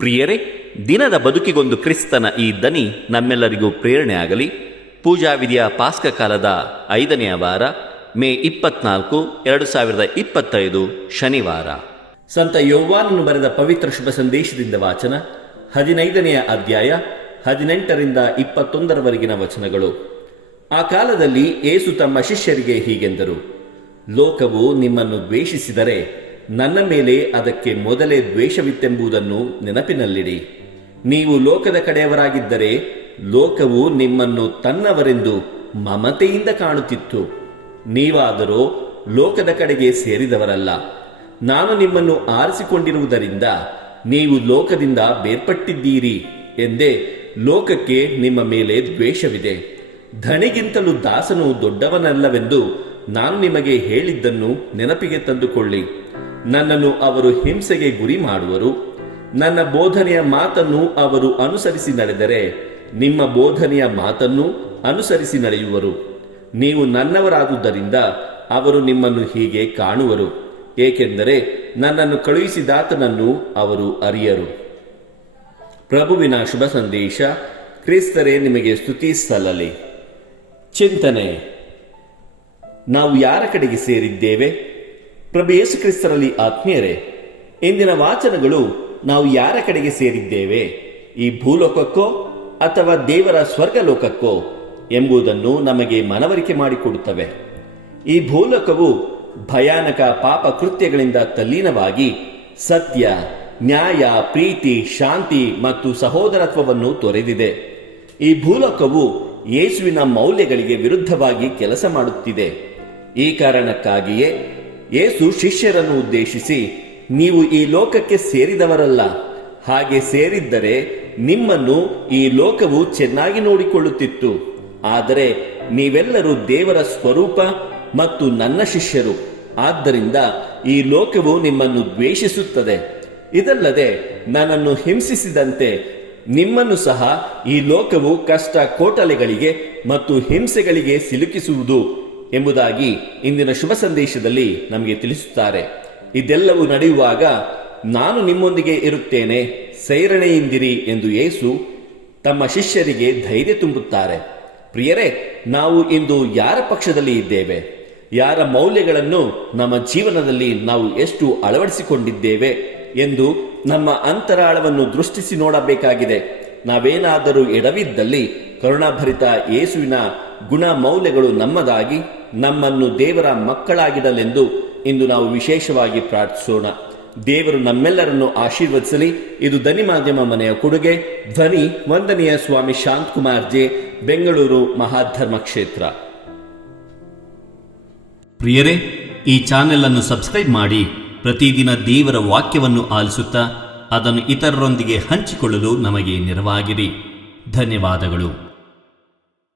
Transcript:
ಪ್ರಿಯರೇ, ದಿನದ ಬದುಕಿಗೊಂದು ಕ್ರಿಸ್ತನ ಈ ದನಿ ನಮ್ಮೆಲ್ಲರಿಗೂ ಪ್ರೇರಣೆ ಆಗಲಿ. ಪೂಜಾ ವಿಧಿಯ ಪಾಸ್ಕ ಕಾಲದ 5ನೆಯ ವಾರ, ಮೇ 24, 2025 ಶನಿವಾರ. ಸಂತ ಯೋವಾನನು ಬರೆದ ಪವಿತ್ರ ಶುಭ ಸಂದೇಶದಿಂದ ವಾಚನ. 15ನೆಯ ಅಧ್ಯಾಯ 18ರಿಂದ 21ರವರೆಗಿನ ವಚನಗಳು. ಆ ಕಾಲದಲ್ಲಿ ಯೇಸು ತಮ್ಮ ಶಿಷ್ಯರಿಗೆ ಹೀಗೆಂದರು: ಲೋಕವು ನಿಮ್ಮನ್ನು ದ್ವೇಷಿಸಿದರೆ ನನ್ನ ಮೇಲೆ ಅದಕ್ಕೆ ಮೊದಲೇ ದ್ವೇಷವಿತ್ತೆಂಬುದನ್ನು ನೆನಪಿನಲ್ಲಿಡಿ. ನೀವು ಲೋಕದ ಕಡೆಯವರಾಗಿದ್ದರೆ ಲೋಕವು ನಿಮ್ಮನ್ನು ತನ್ನವರೆಂದು ಮಮತೆಯಿಂದ ಕಾಣುತ್ತಿತ್ತು. ನೀವಾದರೋ ಲೋಕದ ಕಡೆಗೆ ಸೇರಿದವರಲ್ಲ. ನಾನು ನಿಮ್ಮನ್ನು ಆರಿಸಿಕೊಂಡಿರುವುದರಿಂದ ನೀವು ಲೋಕದಿಂದ ಬೇರ್ಪಟ್ಟಿದ್ದೀರಿ ಎಂದೇ ಲೋಕಕ್ಕೆ ನಿಮ್ಮ ಮೇಲೆ ದ್ವೇಷವಿದೆ. ಧಣಿಗಿಂತಲೂ ದಾಸನು ದೊಡ್ಡವನಲ್ಲವೆಂದು ನಾನು ನಿಮಗೆ ಹೇಳಿದ್ದನ್ನು ನೆನಪಿಗೆ ತಂದುಕೊಳ್ಳಿ. ನನ್ನನ್ನು ಅವರು ಹಿಂಸೆಗೆ ಗುರಿ ಮಾಡುವರು. ನನ್ನ ಬೋಧನೆಯ ಮಾತನ್ನು ಅವರು ಅನುಸರಿಸಿ ನಡೆದರೆ ನಿಮ್ಮ ಬೋಧನೆಯ ಮಾತನ್ನು ಅನುಸರಿಸಿ ನಡೆಯುವರು. ನೀವು ನನ್ನವರಾದುದರಿಂದ ಅವರು ನಿಮ್ಮನ್ನು ಹೀಗೆ ಕಾಣುವರು, ಏಕೆಂದರೆ ನನ್ನನ್ನು ಕಳುಹಿಸಿದಾತನನ್ನು ಅವರು ಅರಿಯರು. ಪ್ರಭುವಿನ ಶುಭ ಸಂದೇಶ. ಕ್ರಿಸ್ತರೇ, ನಿಮಗೆ ಸ್ತುತಿ ಸಲ್ಲಲಿ. ಚಿಂತನೆ: ನಾವು ಯಾರ ಕಡೆಗೆ ಸೇರಿದ್ದೇವೆ? ಪ್ರಭು ಯೇಸು ಕ್ರಿಸ್ತರಲ್ಲಿ ಆತ್ಮೀಯರೇ, ಇಂದಿನ ವಾಚನಗಳು ನಾವು ಯಾರ ಕಡೆಗೆ ಸೇರಿದ್ದೇವೆ, ಈ ಭೂಲೋಕಕ್ಕೋ ಅಥವಾ ದೇವರ ಸ್ವರ್ಗಲೋಕಕ್ಕೋ ಎಂಬುದನ್ನು ನಮಗೆ ಮನವರಿಕೆ ಮಾಡಿಕೊಡುತ್ತವೆ. ಈ ಭೂಲೋಕವು ಭಯಾನಕ ಪಾಪ ಕೃತ್ಯಗಳಿಂದ ತಲ್ಲೀನವಾಗಿ ಸತ್ಯ, ನ್ಯಾಯ, ಪ್ರೀತಿ, ಶಾಂತಿ ಮತ್ತು ಸಹೋದರತ್ವವನ್ನು ತೊರೆದಿದೆ. ಈ ಭೂಲೋಕವು ಯೇಸುವಿನ ಮೌಲ್ಯಗಳಿಗೆ ವಿರುದ್ಧವಾಗಿ ಕೆಲಸ ಮಾಡುತ್ತಿದೆ. ಈ ಕಾರಣಕ್ಕಾಗಿಯೇ ಯೇಸು ಶಿಷ್ಯರನ್ನು ಉದ್ದೇಶಿಸಿ, ನೀವು ಈ ಲೋಕಕ್ಕೆ ಸೇರಿದವರಲ್ಲ. ಹಾಗೆ ಸೇರಿದ್ದರೆ ನಿಮ್ಮನ್ನು ಈ ಲೋಕವು ಚೆನ್ನಾಗಿ ನೋಡಿಕೊಳ್ಳುತ್ತಿತ್ತು. ಆದರೆ ನೀವೆಲ್ಲರೂ ದೇವರ ಸ್ವರೂಪ ಮತ್ತು ನನ್ನ ಶಿಷ್ಯರು. ಆದ್ದರಿಂದ ಈ ಲೋಕವು ನಿಮ್ಮನ್ನು ದ್ವೇಷಿಸುತ್ತದೆ. ಇದಲ್ಲದೆ ನನ್ನನ್ನು ಹಿಂಸಿಸಿದಂತೆ ನಿಮ್ಮನ್ನು ಸಹ ಈ ಲೋಕವು ಕಷ್ಟ ಕೋಟಲೆಗಳಿಗೆ ಮತ್ತು ಹಿಂಸೆಗಳಿಗೆ ಸಿಲುಕಿಸುವುದು ಎಂಬುದಾಗಿ ಇಂದಿನ ಶುಭ ಸಂದೇಶದಲ್ಲಿ ನಮಗೆ ತಿಳಿಸುತ್ತಾರೆ. ಇದೆಲ್ಲವೂ ನಡೆಯುವಾಗ ನಾನು ನಿಮ್ಮೊಂದಿಗೆ ಇರುತ್ತೇನೆ, ಸೈರಣೆಯಿಂದಿರಿ ಎಂದು ಯೇಸು ತಮ್ಮ ಶಿಷ್ಯರಿಗೆ ಧೈರ್ಯ ತುಂಬುತ್ತಾರೆ. ಪ್ರಿಯರೇ, ನಾವು ಇಂದು ಯಾರ ಪಕ್ಷದಲ್ಲಿ ಇದ್ದೇವೆ? ಯಾರ ಮೌಲ್ಯಗಳನ್ನು ನಮ್ಮ ಜೀವನದಲ್ಲಿ ನಾವು ಎಷ್ಟು ಅಳವಡಿಸಿಕೊಂಡಿದ್ದೇವೆ ಎಂದು ನಮ್ಮ ಅಂತರಾಳವನ್ನು ದೃಷ್ಟಿಸಿ ನೋಡಬೇಕಾಗಿದೆ. ನಾವೇನಾದರೂ ಎಡವಿದ್ದಲ್ಲಿ ಕರುಣಾಭರಿತ ಯೇಸುವಿನ ಗುಣ ಮೌಲ್ಯಗಳು ನಮ್ಮದಾಗಿ ನಮ್ಮನ್ನು ದೇವರ ಮಕ್ಕಳಾಗಿಡಲೆಂದು ಇಂದು ನಾವು ವಿಶೇಷವಾಗಿ ಪ್ರಾರ್ಥಿಸೋಣ. ದೇವರು ನಮ್ಮೆಲ್ಲರನ್ನು ಆಶೀರ್ವದಿಸಲಿ. ಇದು ಧ್ವನಿ ಮಾಧ್ಯಮ ಮನೆಯ ಕೊಡುಗೆ. ಧ್ವನಿ ವಂದನೆಯ ಸ್ವಾಮಿ ಶಾಂತಕುಮಾರ್ ಜೆ, ಬೆಂಗಳೂರು ಮಹಾಧರ್ಮ ಕ್ಷೇತ್ರ. ಪ್ರಿಯರೇ, ಈ ಚಾನೆಲ್ ಅನ್ನು ಸಬ್ಸ್ಕ್ರೈಬ್ ಮಾಡಿ ಪ್ರತಿದಿನ ದೇವರ ವಾಕ್ಯವನ್ನು ಆಲಿಸುತ್ತಾ ಅದನ್ನು ಇತರರೊಂದಿಗೆ ಹಂಚಿಕೊಳ್ಳಲು ನಮಗೆ ನೆರವಾಗಿರಿ. ಧನ್ಯವಾದಗಳು.